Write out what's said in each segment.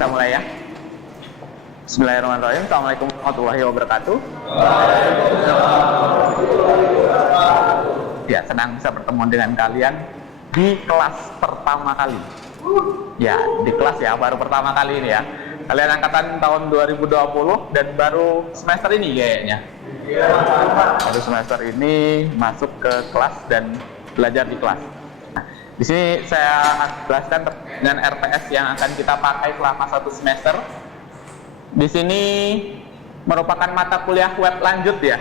Kita mulai ya. Bismillahirrahmanirrahim. Assalamualaikum warahmatullahi wabarakatuh. Ya, senang bisa bertemu dengan kalian di kelas pertama kali. Ya, di kelas ya, baru pertama kali ini ya. Kalian angkatan tahun 2020 dan baru semester ini kayaknya. Baru semester ini masuk ke kelas dan belajar di kelas. Nah, di sini saya akan jelaskan dengan RPS yang akan kita pakai selama satu semester. Di sini merupakan mata kuliah web lanjut ya.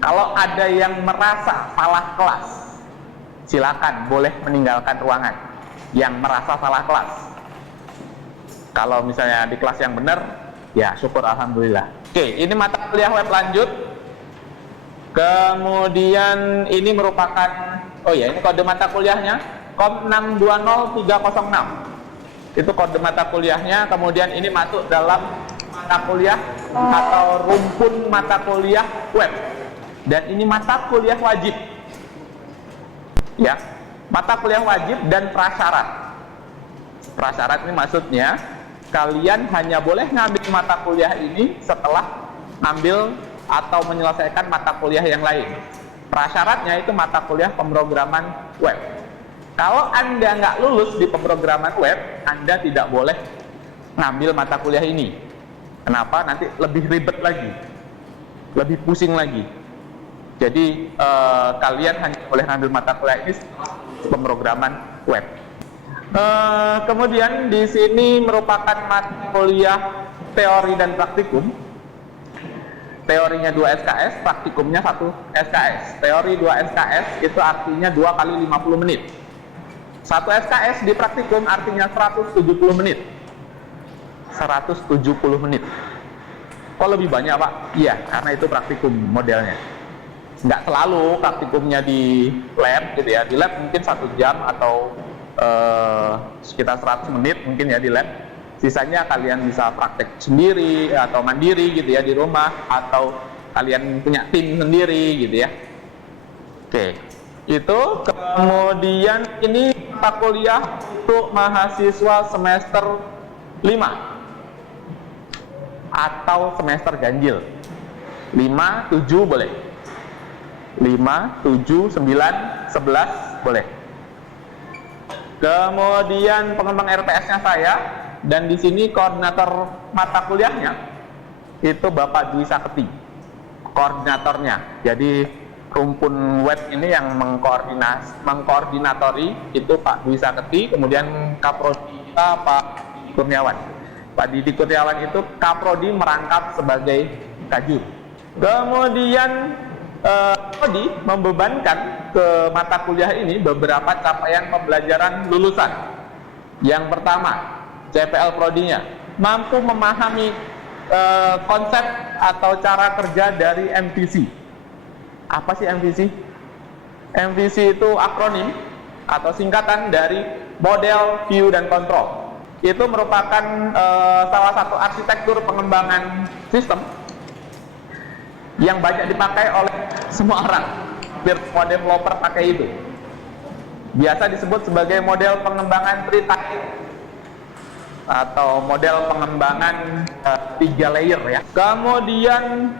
Kalau ada yang merasa salah kelas, silakan boleh meninggalkan ruangan. Yang merasa salah kelas. Kalau misalnya di kelas yang benar, ya syukur alhamdulillah. Oke, ini mata kuliah web lanjut. Kemudian ini merupakan, oh ya, ini kode mata kuliahnya KOM 620306. Itu kode mata kuliahnya. Kemudian ini masuk dalam mata kuliah atau rumpun mata kuliah web. Dan ini mata kuliah wajib. Ya, mata kuliah wajib dan prasyarat. Prasyarat ini maksudnya kalian hanya boleh ngambil mata kuliah ini setelah ngambil atau menyelesaikan mata kuliah yang lain. Prasyaratnya itu mata kuliah pemrograman web. Kalau Anda nggak lulus di pemrograman web, Anda tidak boleh ngambil mata kuliah ini. Kenapa? Nanti lebih ribet lagi, lebih pusing lagi. Jadi kalian hanya boleh ngambil mata kuliah ini setelah pemrograman web. Kemudian di sini merupakan mata kuliah teori dan praktikum. Teorinya 2 SKS, praktikumnya 1 SKS. Teori 2 SKS itu artinya 2 kali 50 menit. 1 SKS di praktikum artinya 170 menit. 170 menit. Kok lebih banyak Pak? Iya, karena itu praktikum modelnya. Nggak selalu praktikumnya di lab gitu ya. Di lab mungkin 1 jam atau sekitar 100 menit mungkin ya di lab. Sisanya kalian bisa praktek sendiri atau mandiri gitu ya di rumah, atau kalian punya tim sendiri gitu ya. Oke, itu. Kemudian ini mata kuliah untuk mahasiswa semester 5 atau semester ganjil. 5, 7 boleh. 5, 7, 9, 11 boleh. Kemudian pengembang RPS-nya saya, dan di sini koordinator mata kuliahnya itu Bapak Dwi Sakti, koordinatornya. Jadi rumpun web ini yang mengkoordinatori itu Pak Dwi Sakti. Kemudian Kaprodi kita Pak Didi Kurniawan. Pak Didi Kurniawan itu Kaprodi merangkap sebagai kajur. Kemudian Prodi membebankan ke mata kuliah ini beberapa capaian pembelajaran lulusan. Yang pertama, CPL Prodinya mampu memahami konsep atau cara kerja dari MVC. Apa sih MVC? MVC itu akronim atau singkatan dari model, view, dan control. Itu merupakan salah satu arsitektur pengembangan sistem yang banyak dipakai oleh semua orang. Semua developer pakai itu. Biasa disebut sebagai model pengembangan three-tier atau model pengembangan 3 layer ya. Kemudian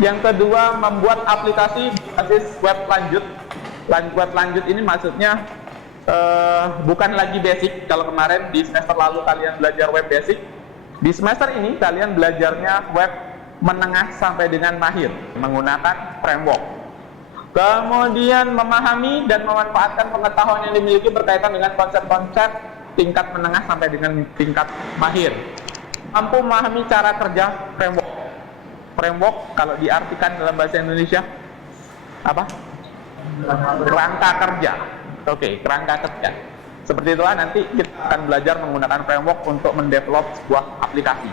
yang kedua, membuat aplikasi basis web lanjut. Web lanjut ini maksudnya bukan lagi basic. Kalau kemarin di semester lalu kalian belajar web basic, di semester ini kalian belajarnya web menengah sampai dengan mahir menggunakan framework. Kemudian memahami dan memanfaatkan pengetahuan yang dimiliki berkaitan dengan konsep-konsep tingkat menengah sampai dengan tingkat mahir. Mampu memahami cara kerja framework. Framework kalau diartikan dalam bahasa Indonesia apa? Kerangka kerja. Oke, kerangka kerja. Seperti itulah nanti kita akan belajar menggunakan framework untuk mendevelop sebuah aplikasi.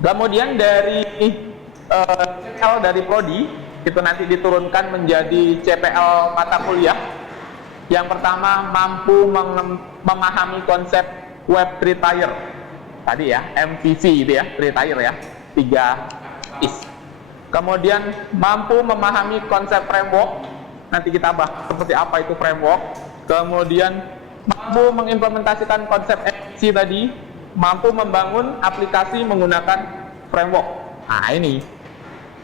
Kemudian dari CPL dari Prodi itu nanti diturunkan menjadi CPL mata kuliah. Yang pertama, mampu memahami konsep web three-tier. Tadi ya, MVC itu ya, three-tier ya, 3 is. Kemudian mampu memahami konsep framework. Nanti kita bahas seperti apa itu framework. Kemudian mampu mengimplementasikan konsep MVC tadi mampu membangun aplikasi menggunakan framework. Nah ini,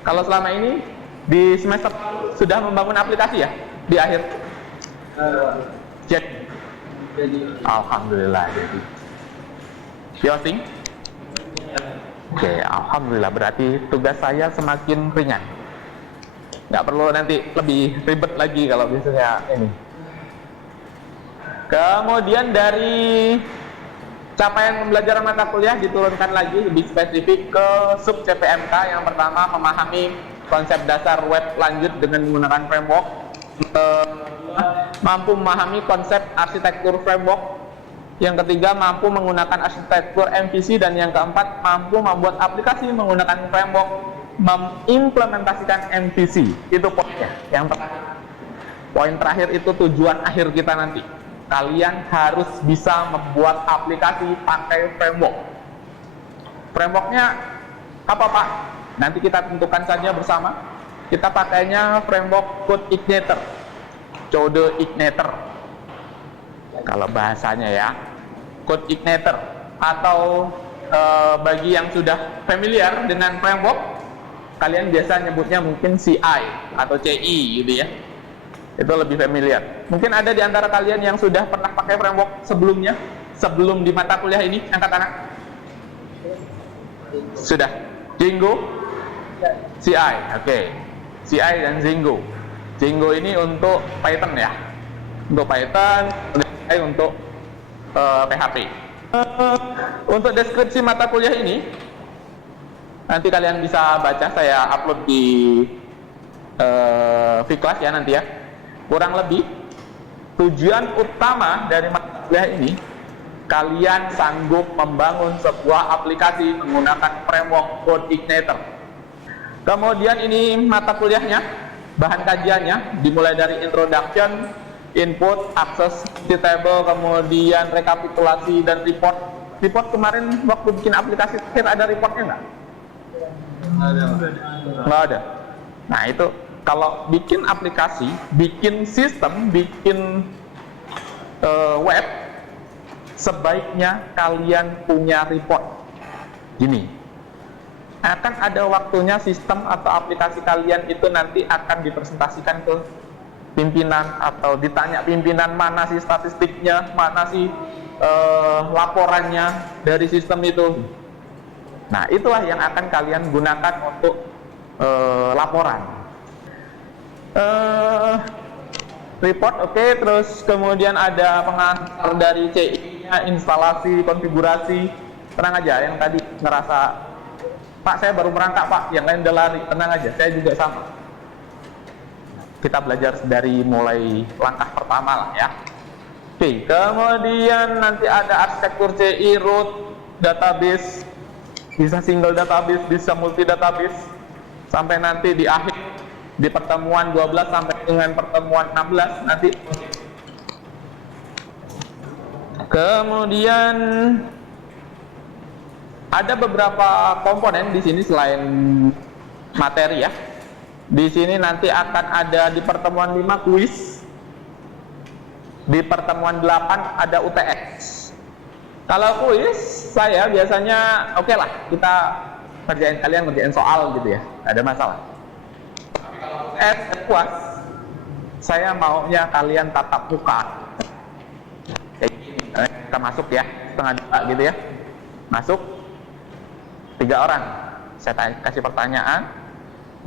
kalau selama ini di semester sudah membangun aplikasi ya di akhir. Jadi alhamdulillah jadi. Yosing? Oke, alhamdulillah berarti tugas saya semakin ringan. Nggak perlu nanti lebih ribet lagi kalau biasanya ini. Kemudian dari capaian pembelajaran mata kuliah diturunkan lagi lebih spesifik ke sub CPMK. Yang pertama memahami konsep dasar web lanjut dengan menggunakan framework. Mampu memahami konsep arsitektur framework. Yang ketiga mampu menggunakan arsitektur MVC, dan yang keempat mampu membuat aplikasi menggunakan framework, mengimplementasikan MVC. Itu poinnya. Yang poin terakhir itu tujuan akhir kita nanti. Kalian harus bisa membuat aplikasi pakai framework. Frameworknya apa Pak? Nanti kita tentukan saja bersama. Kita pakainya framework CodeIgniter, CodeIgniter kalau bahasanya ya, CodeIgniter. Atau bagi yang sudah familiar dengan framework, kalian biasa nyebutnya mungkin CI atau CI gitu ya. Itu lebih familiar. Mungkin ada di antara kalian yang sudah pernah pakai framework sebelumnya, sebelum di mata kuliah ini, angkat tangan. Sudah. Django, CI, oke. CI dan Django. Django ini untuk Python ya, untuk Python, CI untuk PHP. Untuk deskripsi mata kuliah ini, nanti kalian bisa baca, saya upload di Vclass ya nanti ya. Kurang lebih tujuan utama dari mata kuliah ini, kalian sanggup membangun sebuah aplikasi menggunakan framework CodeIgniter. Kemudian ini mata kuliahnya, bahan kajiannya dimulai dari introduction, input, access table, kemudian rekapitulasi dan report. Report kemarin waktu bikin aplikasi terakhir ada reportnya nggak? Nggak ada. Nah itu kalau bikin aplikasi, bikin sistem, bikin web, sebaiknya kalian punya report. Gini, akan ada waktunya sistem atau aplikasi kalian itu nanti akan dipresentasikan ke pimpinan, atau ditanya pimpinan mana sih statistiknya, mana sih laporannya dari sistem itu. Nah itulah yang akan kalian gunakan untuk laporan. Report oke. Terus kemudian ada pengantar dari CI-nya, instalasi, konfigurasi. Tenang aja, yang tadi ngerasa Pak saya baru merangkak Pak, yang lain udah lari, tenang aja, saya juga sama. Kita belajar dari mulai langkah pertama lah ya. Oke, kemudian nanti ada arsitektur CI, root, database, bisa single database, bisa multi database, sampai nanti di akhir di pertemuan 12 sampai dengan pertemuan 16 nanti. Kemudian ada beberapa komponen di sini selain materi ya. Di sini nanti akan ada di pertemuan 5 kuis. Di pertemuan 8 ada UTS. Kalau kuis saya biasanya oke lah, kita kerjain, kalian ngerjain soal gitu ya, ada masalah. Puas, saya maunya kalian tatap muka. Kita masuk ya, setengah 2 gitu ya. Masuk 3 orang. Saya kasih pertanyaan.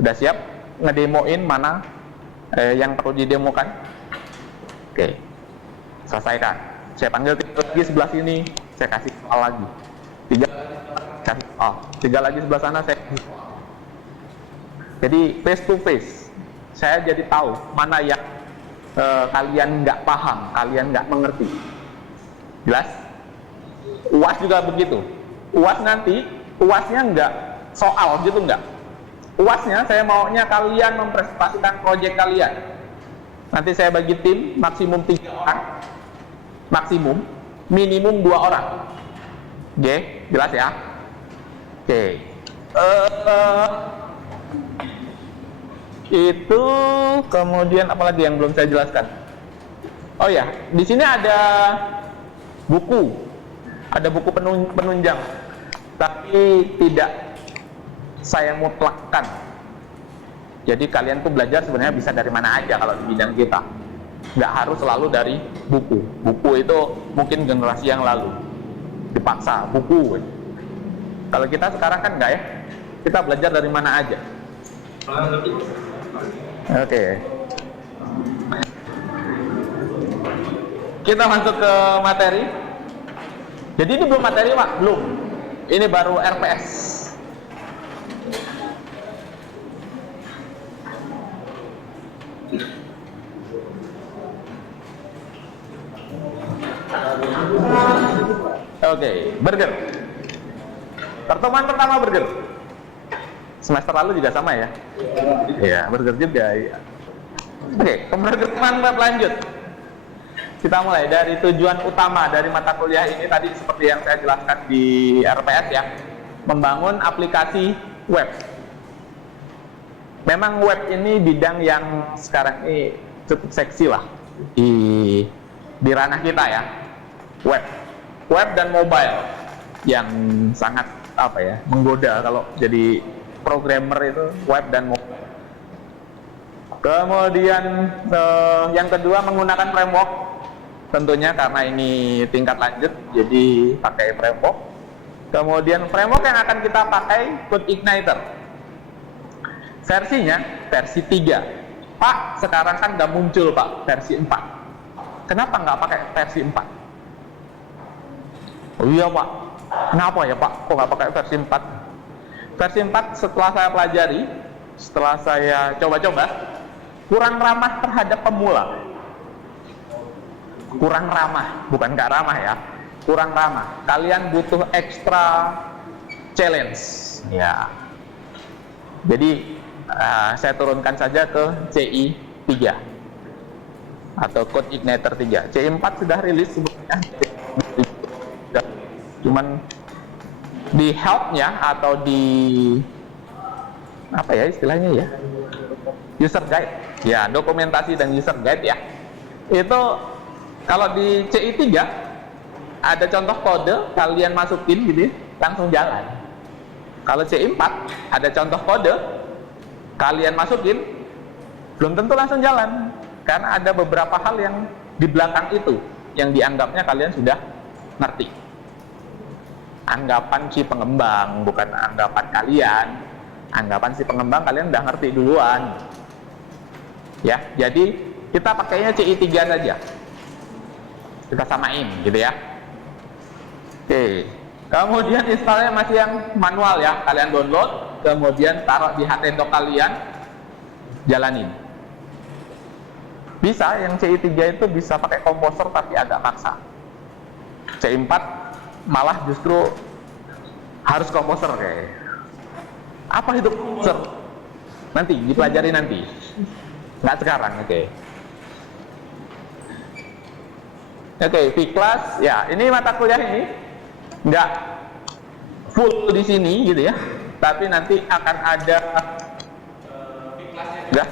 Udah siap ngedemoin mana yang perlu didemokan? Oke. Selesaikan. Saya panggil 3 lagi sebelah sini, saya kasih soal lagi. 3 lagi sebelah sana saya kasih soal. Jadi face to face. Saya jadi tahu mana yang kalian nggak paham, kalian nggak mengerti. Jelas? UAS juga begitu. UAS nanti, UASnya nggak soal gitu nggak. UASnya saya maunya kalian mempresentasikan proyek kalian. Nanti saya bagi tim maksimum 3 orang, maksimum, minimum 2 orang. Oke, jelas ya? Oke. Itu kemudian apalagi yang belum saya jelaskan? Oh ya, di sini ada buku. ada buku penunjang, tapi tidak saya mutlakkan. Jadi kalian tuh belajar sebenarnya bisa dari mana aja kalau di bidang kita. Nggak harus selalu dari buku. Buku itu mungkin generasi yang lalu dipaksa buku. Kalau kita sekarang kan enggak ya. Kita belajar dari mana aja. Oke. Kita masuk ke materi. Jadi ini belum materi, Pak, belum. Ini baru RPS. Oke, burger. Pertemuan pertama burger. Semester lalu juga sama ya? Iya, burger juga. Ya. Oke, pertemuan lanjut. Kita mulai dari tujuan utama dari mata kuliah ini tadi seperti yang saya jelaskan di RPS ya, membangun aplikasi web. Memang web ini bidang yang sekarang ini cukup seksi lah di ranah kita ya. Web dan mobile yang sangat menggoda kalau jadi programmer itu, web dan mobile. Kemudian yang kedua menggunakan framework, tentunya karena ini tingkat lanjut jadi pakai framework. Kemudian framework yang akan kita pakai CodeIgniter, versinya versi 3. Pak, sekarang kan nggak muncul Pak versi 4. Kenapa nggak pakai versi 4? Oh iya Pak, kenapa ya Pak kok nggak pakai versi 4? Versi 4 setelah saya pelajari, setelah saya coba-coba, kurang ramah terhadap pemula. Kurang ramah, bukan nggak ramah ya, kurang ramah. Kalian butuh extra challenge ya. Jadi saya turunkan saja ke CI 3 atau CodeIgniter 3. CI 4 sudah rilis sebetulnya, cuman di help-nya atau di apa ya istilahnya ya, user guide ya, dokumentasi dan user guide ya, itu kalau di CI 3 ada contoh kode, kalian masukin gitu langsung jalan. Kalau CI 4 ada contoh kode, kalian masukin belum tentu langsung jalan, karena ada beberapa hal yang di belakang itu yang dianggapnya kalian sudah ngerti. Anggapan si pengembang, bukan anggapan kalian. Anggapan si pengembang kalian udah ngerti duluan. Ya, jadi kita pakainya CI 3 saja. Kita samain gitu ya. Oke. Kemudian installnya masih yang manual ya. Kalian download, kemudian taruh di HTDoc kalian, jalanin. Bisa, yang CI 3 itu bisa pakai komposer tapi agak paksa. CI 4 malah justru harus komposer kayak. Apa itu komposer? Nanti dipelajari nanti. Nggak sekarang, oke. Oke, V-Class ya. Ini mata kuliah ini nggak full di sini gitu ya. Tapi nanti akan ada ya.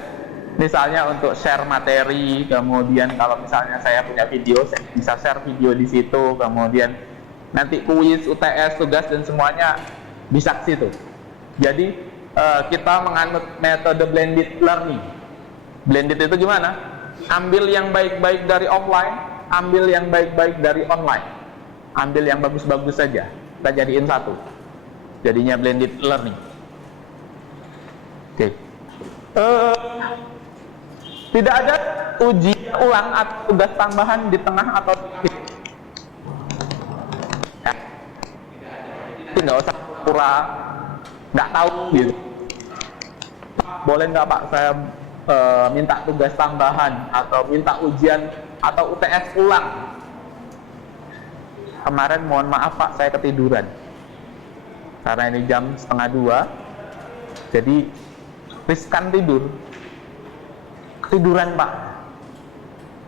Misalnya untuk share materi, kemudian kalau misalnya saya punya video, saya bisa share video di situ, kemudian nanti kuis, UTS, tugas dan semuanya bisa ke situ. Jadi kita menganut metode blended learning. Blended itu gimana? Ambil yang baik-baik dari offline, ambil yang baik-baik dari online. Ambil yang bagus-bagus saja, kita jadiin satu. Jadinya blended learning. Oke. Tidak ada ujian ulang atau tugas tambahan di tengah atau di akhir. Ya. Nggak usah pura nggak tahu gitu. Boleh nggak Pak saya minta tugas tambahan atau minta ujian atau UTS ulang? Kemarin mohon maaf Pak, saya ketiduran karena ini jam 1:30, jadi riskan tidur. Ketiduran Pak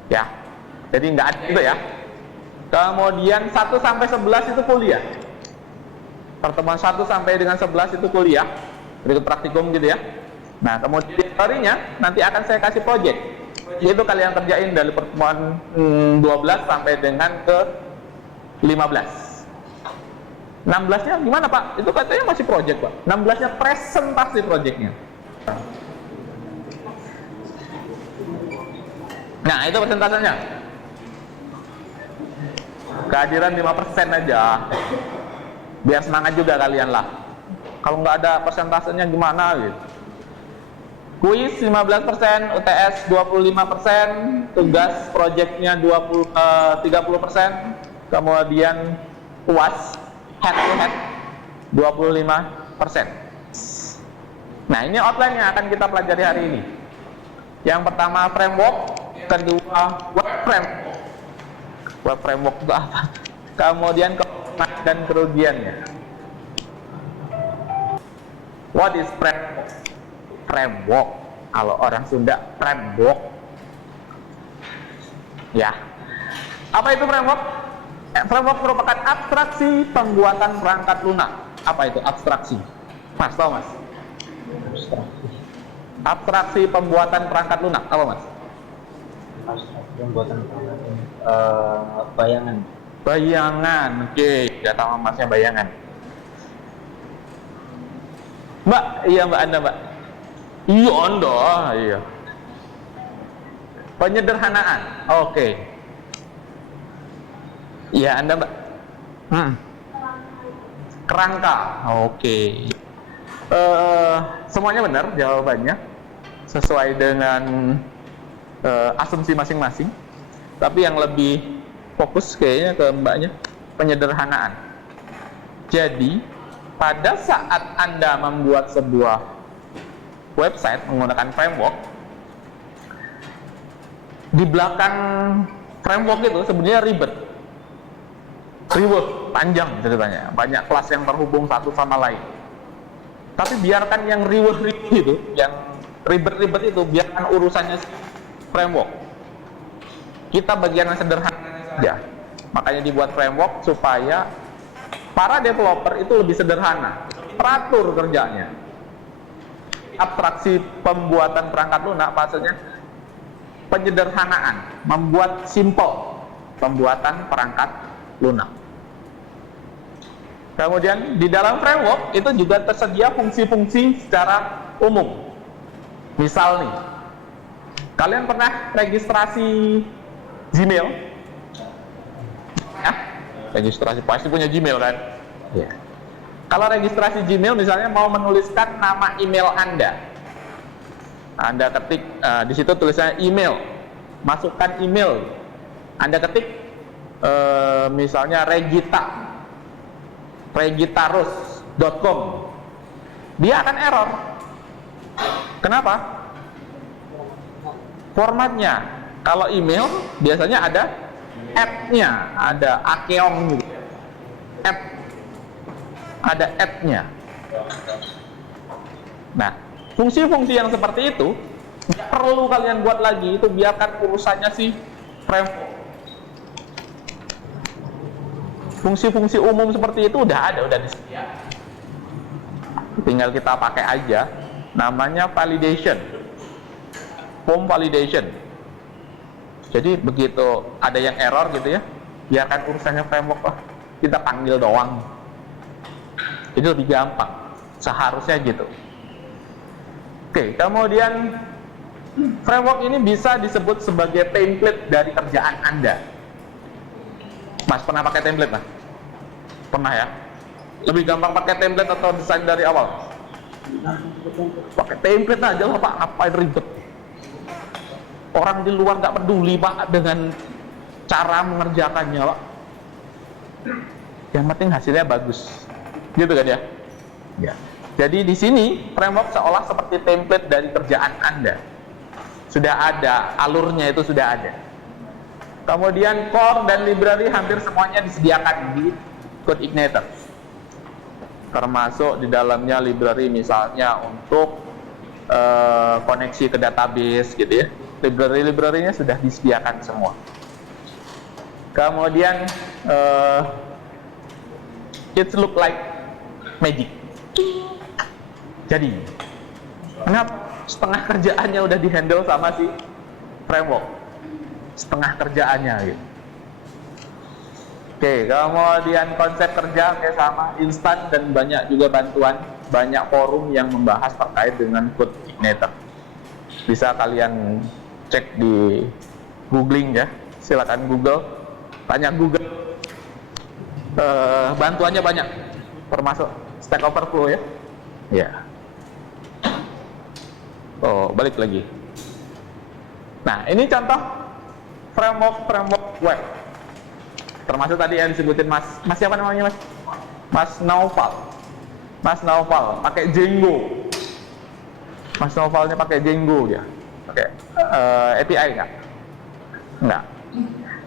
ya, jadi nggak ada itu ya. Kemudian 1-11 itu kuliah. Pertemuan 1 sampai dengan 11 itu kuliah, berikut praktikum gitu ya. Nah kemudian teorinya nanti akan saya kasih project, yaitu kalian kerjain dari pertemuan 12 sampai dengan ke 15. 16-nya gimana Pak? Itu katanya masih project Pak. 16-nya presentasi projectnya. Nah, itu persentasenya. Kehadiran 5% aja. Biar semangat juga kalian lah. Kalau nggak ada persentasenya gimana gitu. Kuis 15%, UTS 25%, tugas projectnya 30%, kemudian UAS head to head 25%. Nah, ini outline yang akan kita pelajari hari ini. Yang pertama framework, kedua web framework. Web framework itu apa? Kemudian keuntungan dan kerugiannya. What is framework? Framework. Kalau orang Sunda, framework. Ya. Apa itu framework? Framework merupakan abstraksi pembuatan perangkat lunak. Apa itu abstraksi? Mas, tahu Mas? Abstraksi pembuatan perangkat lunak. Apa Mas? Abstraksi pembuatan perangkat bayangan. Bayangan. Oke, nggak tahu Masnya bayangan. Mbak, iya Mbak, Anda Mbak. Iya Anda, iya. Penyederhanaan. Oke. Iya Anda Mbak. Kerangka. Oke. Semuanya benar jawabannya, sesuai dengan asumsi masing-masing. Tapi yang lebih fokus kayaknya ke Mbaknya, penyederhanaan. Jadi pada saat Anda membuat sebuah website menggunakan framework, di belakang framework itu sebenarnya ribet, panjang ceritanya, banyak kelas yang terhubung satu sama lain. Tapi biarkan yang ribet itu, yang ribet-ribet itu, biarkan urusannya framework. Kita bagian yang sederhana saja. Makanya dibuat framework supaya para developer itu lebih sederhana, teratur kerjanya. Abstraksi pembuatan perangkat lunak maksudnya penyederhanaan, membuat simple pembuatan perangkat lunak. Kemudian di dalam framework itu juga tersedia fungsi-fungsi secara umum. Misal nih, kalian pernah registrasi Gmail? Ya, registrasi pasti punya Gmail kan? Ya. Kalau registrasi Gmail misalnya mau menuliskan nama email Anda ketik di situ tulisannya email, masukkan email, Anda ketik misalnya regitarus.com, dia akan error. Kenapa? Formatnya, kalau email biasanya ada @-nya, ada akeong gitu. Ada @-nya. Nah, fungsi-fungsi yang seperti itu nggak perlu kalian buat lagi, itu biarkan urusannya si framework. Fungsi-fungsi umum seperti itu udah ada, udah disediakan. Tinggal kita pakai aja, namanya validation, form validation. Jadi begitu ada yang error gitu ya, biarkan urusannya framework lah, kita panggil doang. Jadi lebih gampang, seharusnya gitu. Oke, kemudian framework ini bisa disebut sebagai template dari kerjaan Anda. Mas pernah pakai template lah? Pernah ya? Lebih gampang pakai template atau desain dari awal? Pakai template aja lah Pak, ngapain ribet? Orang di luar nggak peduli Pak dengan cara mengerjakannya Pak. Yang penting hasilnya bagus, gitu kan ya? Ya. Jadi di sini framework seolah seperti template dari kerjaan Anda. Sudah ada, alurnya itu sudah ada. Kemudian core dan library hampir semuanya disediakan di CodeIgniter. Termasuk di dalamnya library misalnya untuk koneksi ke database gitu ya. Library-nya sudah disediakan semua. Kemudian it look like magic. Jadi, kenapa setengah kerjaannya udah dihandle sama si framework? Setengah kerjaannya gitu. Oke, kemudian konsep kerja kayak sama, instan dan banyak juga bantuan, banyak forum yang membahas terkait dengan code igniter. Bisa kalian cek di googling ya, silakan Google, tanya Google. Bantuannya banyak, termasuk Stack Overflow ya. Ya. Oh, balik lagi. Nah, ini contoh framework web. Termasuk tadi yang disebutin Mas siapa namanya Mas? Mas Naufal. Mas Naufal pakai Django. Mas Naufalnya pakai Django dia. Pakai API nggak? Nggak.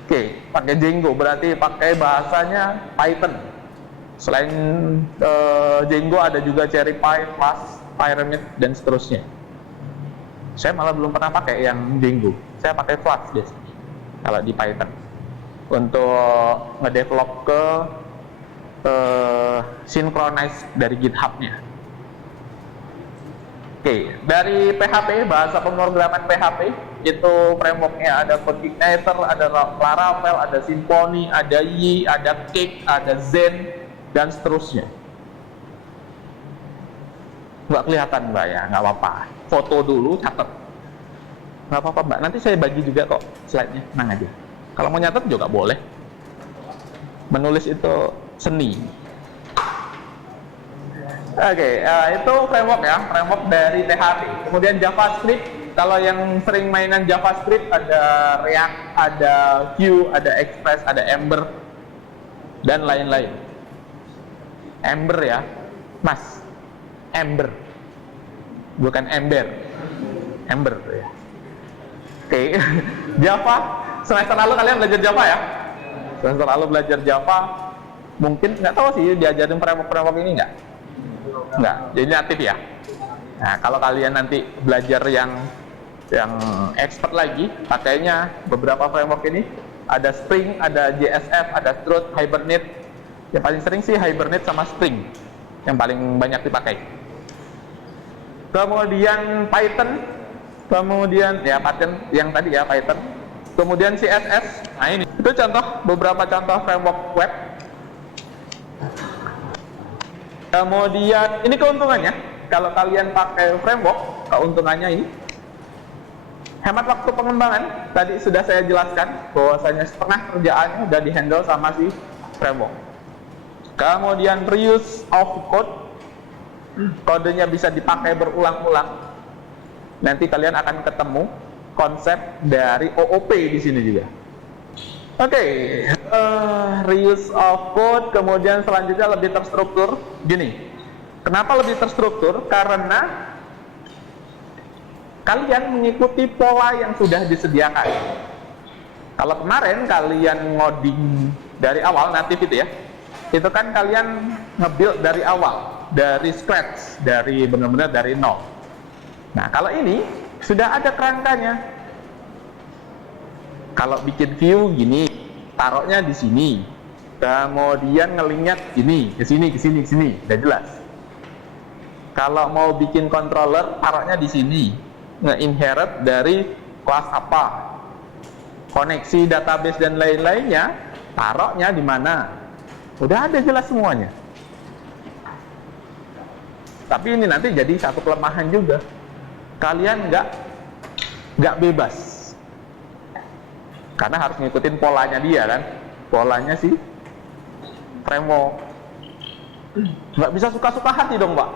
Oke, pakai Django berarti pakai bahasanya Python. Selain Django ada juga CherryPy, Flask, Pyramid dan seterusnya. Saya malah belum pernah pakai yang Django. Saya pakai Flask biasanya kalau di Python untuk ngedevelop ke synchronize dari GitHub-nya. Oke, dari PHP, bahasa pemrograman PHP itu framework-nya ada CodeIgniter, ada Laravel, ada Symfony, ada Y, ada Cake, ada Zen dan seterusnya. Nggak kelihatan Mbak ya, nggak apa-apa. Foto dulu, catat. Nggak apa-apa Mbak, nanti saya bagi juga kok slide-nya, tenang aja. Kalau mau nyatet juga boleh. Menulis itu seni. Oke, itu framework ya, framework dari PHP. Kemudian JavaScript, kalau yang sering mainan JavaScript ada React, ada Vue, ada Express, ada Ember, dan lain-lain. Ember ya, Mas. Ember, bukan ember. Ember ya. Oke, Java. Semester lalu kalian belajar Java ya? Semester lalu belajar Java, mungkin nggak tahu sih diajarin framework ini nggak? Nggak, jadi aktif ya. Nah, kalau kalian nanti belajar yang expert lagi, pakainya beberapa framework ini. Ada Spring, ada JSF, ada Struts, Hibernate. Yang paling sering sih Hibernate sama Spring yang paling banyak dipakai. Kemudian Python, kemudian ya Python yang tadi ya Python. Kemudian CSS, nah ini itu beberapa contoh framework web. Kemudian ini keuntungannya, kalau kalian pakai framework, keuntungannya ini hemat waktu pengembangan. Tadi sudah saya jelaskan bahwasanya setengah kerjaannya sudah dihandle sama si framework. Kemudian reuse of code, kodenya bisa dipakai berulang-ulang. Nanti kalian akan ketemu konsep dari OOP di sini juga. Oke, reuse of code, kemudian selanjutnya lebih terstruktur. Gini, kenapa lebih terstruktur? Karena kalian mengikuti pola yang sudah disediakan. Kalau kemarin kalian ngoding dari awal native itu ya, itu kan kalian nge-build dari awal, dari scratch, dari benar-benar dari nol. Nah, kalau ini sudah ada kerangkanya. Kalau bikin view gini, taruhnya di sini. Kemudian ngelinknya gini, ke sini, ke sini, ke sini, udah jelas. Kalau mau bikin controller, taruhnya di sini. Nge-inherit dari kelas apa? Koneksi database dan lain-lainnya, taruhnya di mana? Udah ada jelas semuanya. Tapi ini nanti jadi satu kelemahan juga. Kalian nggak bebas, karena harus ngikutin polanya dia kan, polanya sih framework. Nggak bisa suka-suka hati dong Pak.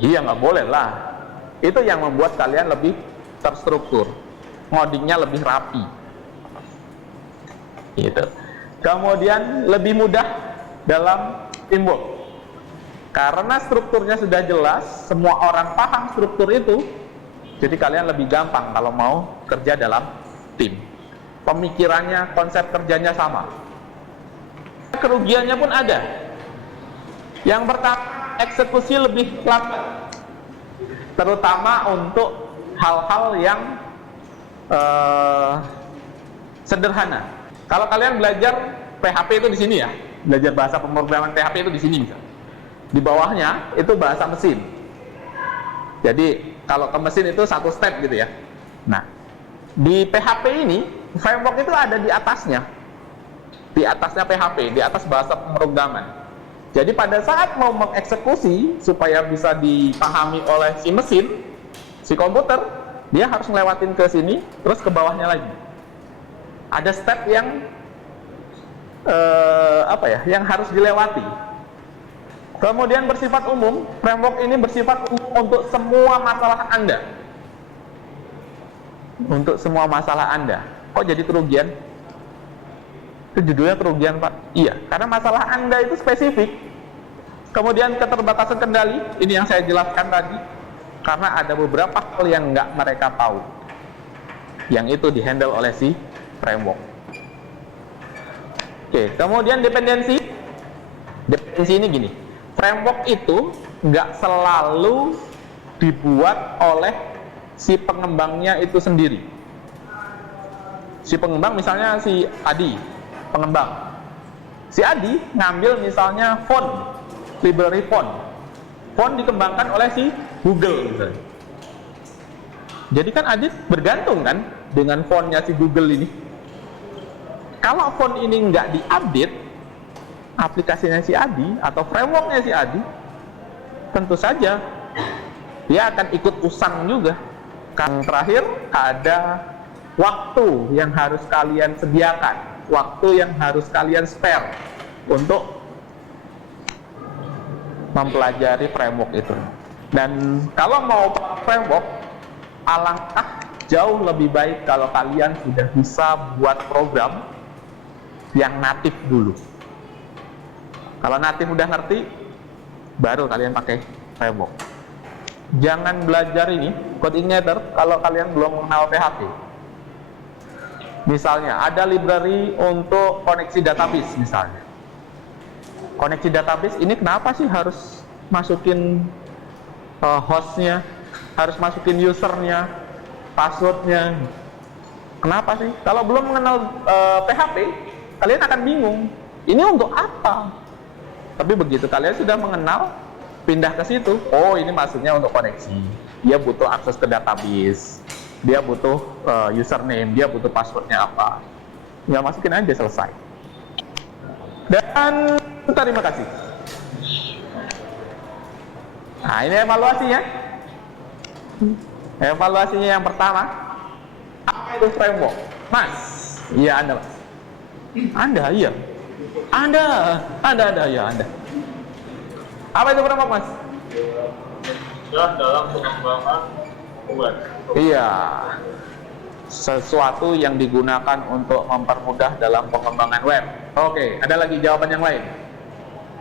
Iya nggak boleh lah. Itu yang membuat kalian lebih terstruktur, ngodingnya lebih rapi. Gitu. Kemudian lebih mudah dalam teamwork. Karena strukturnya sudah jelas, semua orang paham struktur itu, jadi kalian lebih gampang kalau mau kerja dalam tim. Pemikirannya, konsep kerjanya sama. Kerugiannya pun ada. Yang pertama, eksekusi lebih lambat. Terutama untuk hal-hal yang sederhana. Kalau kalian belajar PHP itu di sini ya, belajar bahasa pemrograman PHP itu di sini misalnya. Di bawahnya itu bahasa mesin. Jadi kalau ke mesin itu satu step gitu ya. Nah, di PHP ini framework itu ada di atasnya. di atasnya PHP, di atas bahasa pemrograman. Jadi pada saat mau mengeksekusi supaya bisa dipahami oleh si mesin, si komputer, dia harus ngelewatin ke sini, terus ke bawahnya lagi. Ada step yang yang harus dilewati. Kemudian bersifat umum, framework ini bersifat umum untuk semua masalah Anda. Untuk semua masalah Anda. Kok jadi kerugian? Itu judulnya kerugian, Pak. Iya, karena masalah Anda itu spesifik. Kemudian keterbatasan kendali, ini yang saya jelaskan tadi. Karena ada beberapa hal yang nggak mereka tahu. Yang itu dihandle oleh si framework. Oke, kemudian dependensi. Dependensi ini gini. Framework itu nggak selalu dibuat oleh si pengembangnya itu sendiri. Si pengembang misalnya si Adi, pengembang. Si Adi ngambil misalnya font, library font. Font dikembangkan oleh si Google misalnya. Jadi kan Adi bergantung kan dengan fontnya si Google ini. Kalau font ini nggak diupdate, aplikasinya si Adi atau frameworknya si Adi, tentu saja dia akan ikut usang juga. Kan terakhir ada waktu yang harus kalian sediakan, waktu yang harus kalian spare untuk mempelajari framework itu. Dan kalau mau framework, alangkah jauh lebih baik kalau kalian sudah bisa buat program yang natif dulu. Kalau natif udah ngerti, baru kalian pakai framework. Jangan belajar ini, code igniter, kalau kalian belum mengenal PHP. Misalnya, ada library untuk koneksi database misalnya. Koneksi database ini kenapa sih harus masukin hostnya, harus masukin usernya, passwordnya? Kenapa sih? Kalau belum mengenal PHP, kalian akan bingung. Ini untuk apa? Tapi begitu kalian sudah mengenal, pindah ke situ. Oh, ini maksudnya untuk koneksi. Dia butuh akses ke database. Dia butuh username. Dia butuh passwordnya apa. Tinggal masukin aja, selesai. Dan terima kasih. Nah, ini evaluasinya. Evaluasinya yang pertama, apa itu framework? Mas, iya Anda, Mas. Anda, iya. Anda, ya Anda. Apa itu framework, Mas? Dalam pengembangan web. Iya, sesuatu yang digunakan untuk mempermudah dalam pengembangan web. Oke, ada lagi jawaban yang lain?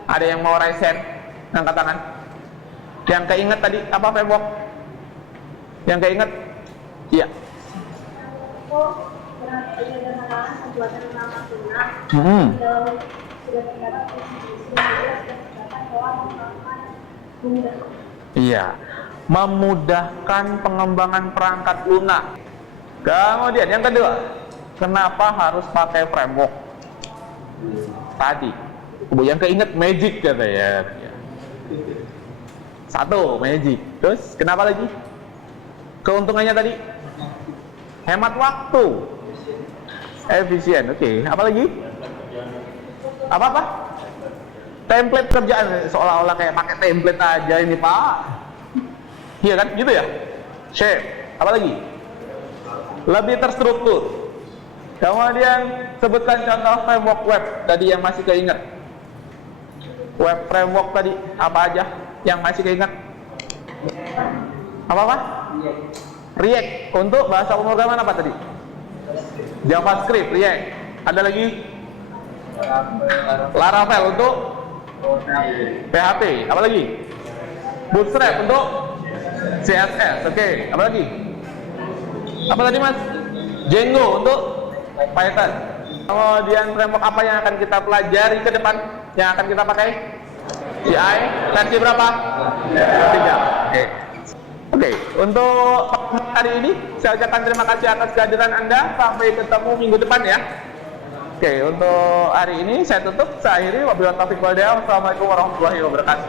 Ada yang mau raise hand? Angkat tangan. Yang keinget tadi apa framework? Yang keinget? Iya. Iya, memudahkan pengembangan perangkat lunak. Kemudian yang kedua, kenapa harus pakai framework? Tadi, yang keinget magic katanya. Satu, magic. Terus kenapa lagi? Keuntungannya tadi? Hemat waktu, efisien. Oke, apa lagi? Apa? Template kerjaan, seolah-olah kayak pakai template aja ini Pak. Iya kan, gitu ya? Share. Apa lagi? Lebih terstruktur. Kemudian sebutkan contoh framework web tadi yang masih keinget. Web framework tadi apa aja yang masih keinget? Apa? React. Untuk bahasa pemrograman apa tadi? JavaScript, React. Ada lagi? Laravel untuk PHP. Apa lagi? Bootstrap untuk CSS. Oke. Apa lagi? Apa tadi Mas? Django untuk Python. Kemudian framework apa yang akan kita pelajari ke depan? Yang akan kita pakai? CI versi berapa? 3. Oke, untuk hari ini saya ucapkan terima kasih atas kehadiran Anda. Sampai ketemu minggu depan ya. Oke, untuk hari ini saya tutup. Saya akhiri. Wabillahi taufiq wal hidayah. Wassalamualaikum warahmatullahi wabarakatuh.